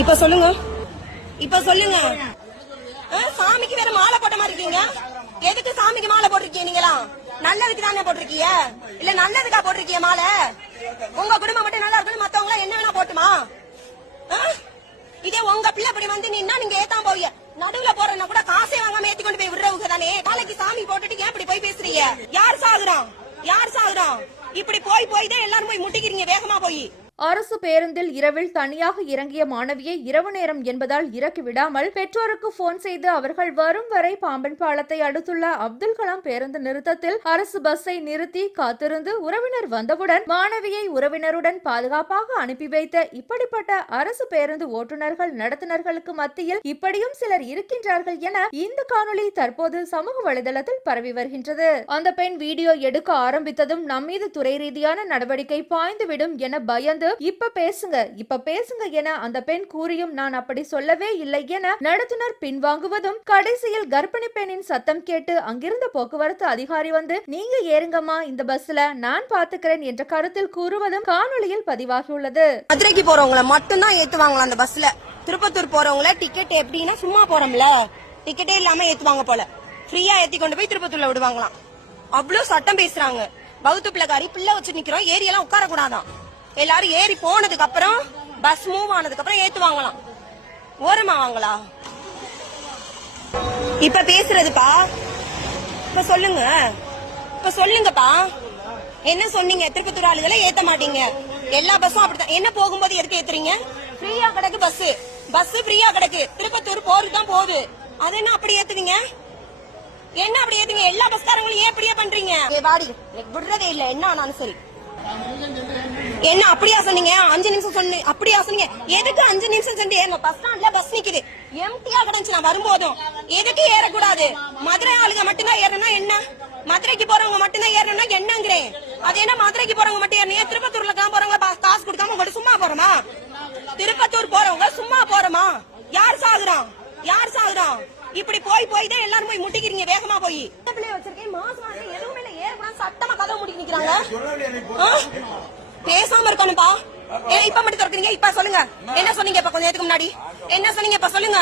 இப்ப சொல்லுங்க. இப்ப சொல்லுங்க. ஆ, சாமிக்கு வேற மாலை போட்ட மாதிரி இருக்கீங்க. எதுக்கு சாமிக்கு மாலை போட்டிருக்கீங்க நீங்களா? நல்லதுக்கு தானே போட்டிருக்கீங்க. இல்ல நல்லதுக்கா போட்டிருக்கீங்க மாலை? உங்க குடும்பம் மட்டும் நல்லா இருக்கணும் மத்தவங்க என்ன வேணா போட்டுமா? ஆ? இதே உங்க பிள்ளை இப்படி வந்து நின்னா நீங்க ஏத்தான் போவீங்க. நடுவுல போறேன்னா கூட காசே வாங்காம ஏத்தி கொண்டு போய் விடுறவங்க தானே? நாளைக்கு சாமி போட்டுட்டு ஏன் இப்படி போய் பேசுறீங்க? யார் சாகுறான்? யார் சாகுறான்? இப்படி போய் போய் தான் எல்லாரும் போய் முட்டிக்கிறீங்க வேகமா போய். அரசு பேருந்தில் இரவில் தனியாக இறங்கிய மாணவியை இரவு நேரம் என்பதால் இறக்கி விடாமல் பெற்றோருக்கு போன் செய்து அவர்கள் வரும் வரை பாம்பன் பாலத்தை அடுத்துள்ள அப்துல் கலாம் பேருந்து நிறுத்தத்தில் அரசு பஸ்ஸை நிறுத்தி காத்திருந்து உறவினர் வந்தவுடன் மாணவியை உறவினருடன் பாதுகாப்பாக அனுப்பி வைத்த இப்படிப்பட்ட அரசு பேருந்து ஓட்டுநர்கள் நடத்துனர்களுக்கு மத்தியில் இப்படியும் சிலர் இருக்கின்றார்கள் என இந்த காணொளி தற்போது சமூக வலைதளத்தில் பரவி வருகின்றது. அந்த பெண் வீடியோ எடுக்க ஆரம்பித்ததும் நம்மீது துறை ரீதியான நடவடிக்கை பாய்ந்துவிடும் என பயந்து இப்ப பேசுங்க. இப்ப பேசுங்க என அந்த பெண் கூறியும் நான் அப்படி சொல்லவே இல்லை என நடத்துனர் பின்வாங்குவதும் கடைசியில் கர்ப்பிணி பெண்ணின் சத்தம் கேட்டு அங்கிருந்த போக்குவரத்து அதிகாரி வந்து நீங்க ஏறுங்கம்மா இந்த பஸ்ல நான் பாத்துக்கிறேன் என்ற கருத்தில் கூறுவதும் காணொளியில் பதிவாகியுள்ளது. மதுரைக்கு போறவங்கள மட்டும்தான் ஏத்துவாங்களா அந்த பஸ்ல? திருப்பத்தூர் போறவங்கள டிக்கெட் எப்படின்னா சும்மா போறோம்ல. டிக்கெட்டே இல்லாம ஏத்துவாங்க போல. ஃப்ரீயா ஏத்தி கொண்டு போய் திருப்பத்தூர்ல விடுவாங்களாம். அவ்வளவு சட்டம் பேசுறாங்க. பௌத்த பிள்ளைக்காரி பிள்ளை வச்சு நிக்கிறோம். ஏரியெல்லாம் உட்கார கூடாதான் எல்லாரும் ஏறி போனதுக்கு அப்புறம் பஸ் மூவ் ஆனதுக்கு அப்புறம் ஏத்துவாங்களாம் ஓரமா வாங்களா? இப்ப பேசுறதுப்பா. இப்ப சொல்லுங்க. இப்ப சொல்லுங்கப்பா. என்ன சொன்னீங்க? திருப்பத்தூர் ஆளுகளை ஏத்த மாட்டீங்க. எல்லா பஸ்ஸும் அப்படித்தான். என்ன போகும்போது எதுக்கு ஏத்துறீங்க? ஃப்ரீயா கிடக்கு பஸ் பஸ் ஃப்ரீயா கிடக்கு. திருப்பத்தூர் போறது தான் போகுது. அது என்ன அப்படி ஏத்துவீங்க என்ன அப்படி ஏத்துவீங்க எல்லா பஸ்காரங்களும் ஏன் இப்படியே பண்றீங்க? வாடி. விடுறதே இல்ல. என்ன ஆனாலும் சரி. என்ன அப்படியா சொன்னீங்க? அஞ்சு நிமிஷம் சொன்னீங்க அப்படியா சொன்னீங்க? எதுக்கு அஞ்சு நிமிஷம் சென்று ஏறணும் பஸ் ஸ்டாண்ட்ல பஸ் நிக்குது. எம்டியா கிடந்துச்சு நான் வரும்போதும். எதுக்கு ஏறக்கூடாது? மதுரை ஆளுங்க மட்டும்தான் ஏறணும்னா என்ன? மதுரைக்கு போறவங்க மட்டும்தான் ஏறணும்னா என்னங்கிறேன். அது என்ன மதுரைக்கு போறவங்க மட்டும் ஏறணும்? திருப்பத்தூர்ல தான் போறவங்க காசு கொடுக்காம உங்கள்ட்ட சும்மா போறோமா? திருப்பத்தூர் போறவங்க சும்மா போறோமா? யார் சாகுறான்? யார் சாகுறான்? இப்படி போய் போய் தான் எல்லாரும் போய் முட்டிக்கிறீங்க வேகமா போய். பிள்ளைய வச்சிருக்கேன் மாசம் எதுவுமே ஏறக்கூடாது முட்டி நிக்கிறாங்க? பேசாம இருக்கணும்பா. ஏன் இப்ப மட்டும் திறக்கிறீங்க இப்ப சொல்லுங்க. என்ன சொன்னீங்க இப்ப கொஞ்ச நேரத்துக்கு முன்னாடி? என்ன சொன்னீங்க இப்ப சொல்லுங்க.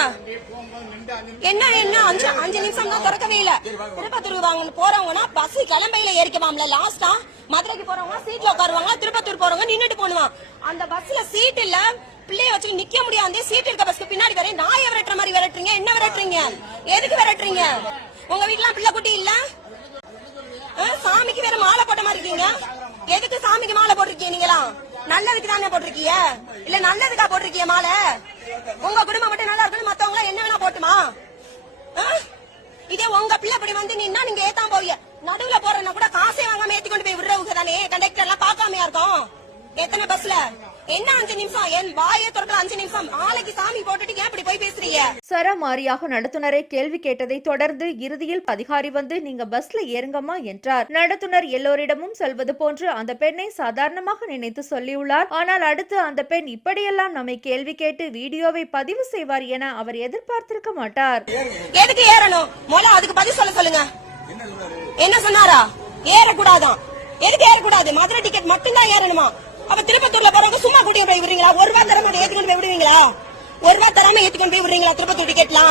என்ன என்ன? அஞ்சு அஞ்சு நிமிஷம் தான் திறக்கவே இல்ல. திருப்பத்தூர் வாங்க போறவங்கன்னா பஸ் கிளம்பையில ஏறிக்கவாம்ல லாஸ்டா மதுரைக்கு போறவங்க சீட்ல உட்காருவாங்க திருப்பத்தூர் போறவங்க நின்னுட்டு போடுவான் அந்த பஸ்ல சீட் இல்ல பிள்ளைய வச்சு நிக்க முடியாது சீட் இருக்க பஸ்க்கு பின்னாடி வரை நாயை விரட்டுற மாதிரி விரட்டுறீங்க. என்ன விரட்டுறீங்க? எதுக்கு விரட்டுறீங்க? உங்க வீட்டுல பிள்ளை குட்டி இல்ல? சாமிக்கு வேற மாலை போட்ட மாதிரி இருக்கீங்க? எதுக்கு சாமிக்கு மாலை போட்டிருக்கீங்க நீங்களாம் நல்லதுக்கு தானே போட்டிருக்கீங்க? இல்ல நல்லதுக்கா போட்டிருக்கீங்க மாலை? உங்க குடும்பம் மட்டும் நல்லா இருக்கணும் மத்தவங்க என்ன வேணா போட்டுமா? ஆ? இதே உங்க பிள்ளை இப்படி வந்து நின்னா நீங்க ஏத்தாம போவீங்க. நடுவுல போறேன்னா கூட காசே வாங்காம ஏத்தி கொண்டு போய் விடுறவங்க தானே? கண்டக்டர் எல்லாம் பாக்காமையா இருக்கும். எத்தனை பஸ்ல என்ன அஞ்சு நிமிஷம்? என் வாயை திறக்கல அஞ்சு நிமிஷம். நாளைக்கு சாமி போட்டுட்டு ஏன் இப்படி போய் பேசுறீங்க? சரமாரியாக நடத்துனரை கேள்வி கேட்டதை தொடர்ந்து இறுதியில் அதிகாரி வந்து நீங்க பஸ்ல ஏறுங்கம்மா என்றார். நடத்துனர் எல்லோரிடமும் சொல்வது போன்று அந்த பெண்ணை சாதாரணமாக நினைத்து சொல்லியுள்ளார். ஆனால் அடுத்து அந்த பெண் இப்படியெல்லாம் நம்மை கேள்வி கேட்டு வீடியோவை பதிவு செய்வார் என அவர் எதிர்பார்த்திருக்க மாட்டார். எதுக்கு ஏறணும்? முதல்ல அதுக்கு பதில் சொல்ல சொல்லுங்க. என்ன சொன்னாரா? ஏறக்கூடாதான். எதுக்கு ஏறக்கூடாது? மதுரை டிக்கெட் மட்டும்தான் ஏறணுமா? அப்ப திருப்பத்தூர்ல போறவங்க சும்மா கூட்டிட்டு போய் விடுறீங்களா? ஒரு ரூபா தரமா மாட்டேன் ஏத்தி கொண்டு போய் விடுவீங்களா? ஒரு ரூபா தராம ஏத்தி கொண்டு போய் விடுறீங்களா? திருப்பத்தூர் டிக்கெட்லாம்